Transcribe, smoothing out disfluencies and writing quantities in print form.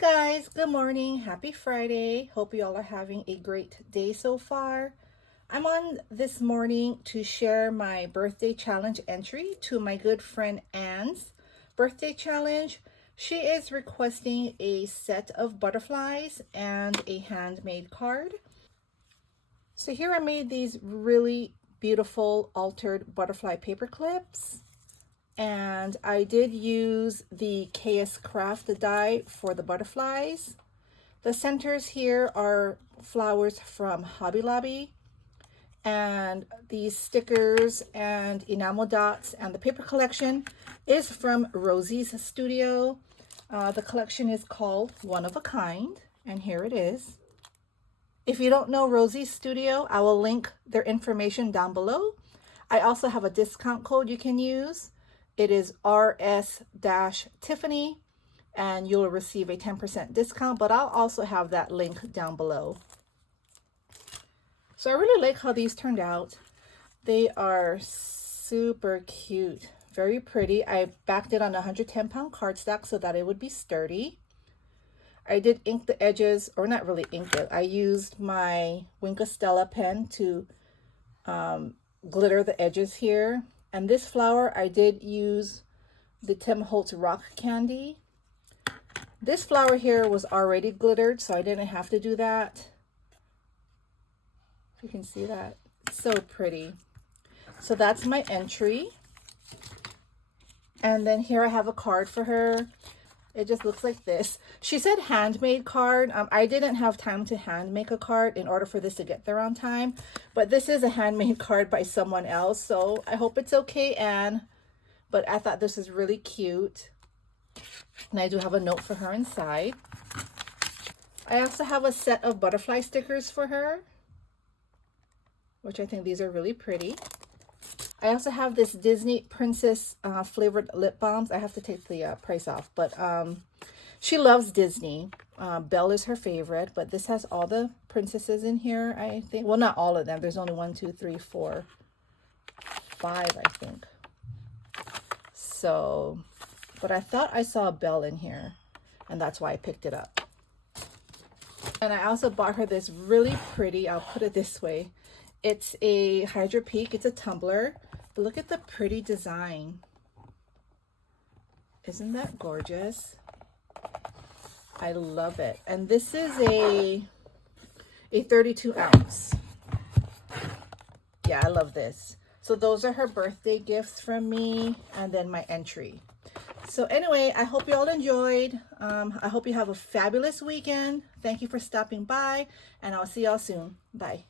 Guys, good morning. Happy Friday. Hope you all are having a great day so far. I'm on this morning to share my birthday challenge entry to my good friend Anne's birthday challenge. She is requesting a set of butterflies and a handmade card. So here I made these really beautiful altered butterfly paper clips. And I did use the KS Craft die for the butterflies. The centers here are flowers from Hobby Lobby. And these stickers and enamel dots and the paper collection is from Rosie's Studio. The collection is called One of a Kind, and here it is. If you don't know Rosie's Studio, I will link their information down below. I also have a discount code you can use. It is RS-Tiffany, and you'll receive a 10% discount, but I'll also have that link down below. So I really like how these turned out. They are super cute, very pretty. I backed it on a 110-pound cardstock so that it would be sturdy. I did ink the edges, or not really ink it. I used my Wink of Stella pen to glitter the edges here. And this flower, I did use the Tim Holtz Rock Candy. This flower here was already glittered, so I didn't have to do that. If you can see that, so pretty. So that's my entry. And then here I have a card for her. It just looks like this. She said handmade card. I didn't have time to hand make a card in order for this to get there on time. But this is a handmade card by someone else. So I hope it's okay, Anne. But I thought this is really cute. And I do have a note for her inside. I also have a set of butterfly stickers for her, which I think these are really pretty. I also have this Disney Princess flavored lip balms. I have to take the price off, but she loves Disney. Belle is her favorite, but this has all the princesses in here, I think. Well, not all of them. There's only 1, 2, 3, 4, 5, I think. So, but I thought I saw Belle in here, and that's why I picked it up. And I also bought her this really pretty, I'll put it this way. It's a Hydro Peak. It's a tumbler. But look at the pretty design. Isn't that gorgeous? I love it. And this is a 32 ounce. Yeah, I love this. So those are her birthday gifts from me, and then my entry. So anyway, I hope you all enjoyed. I hope you have a fabulous weekend. Thank you for stopping by, and I'll see y'all soon. Bye.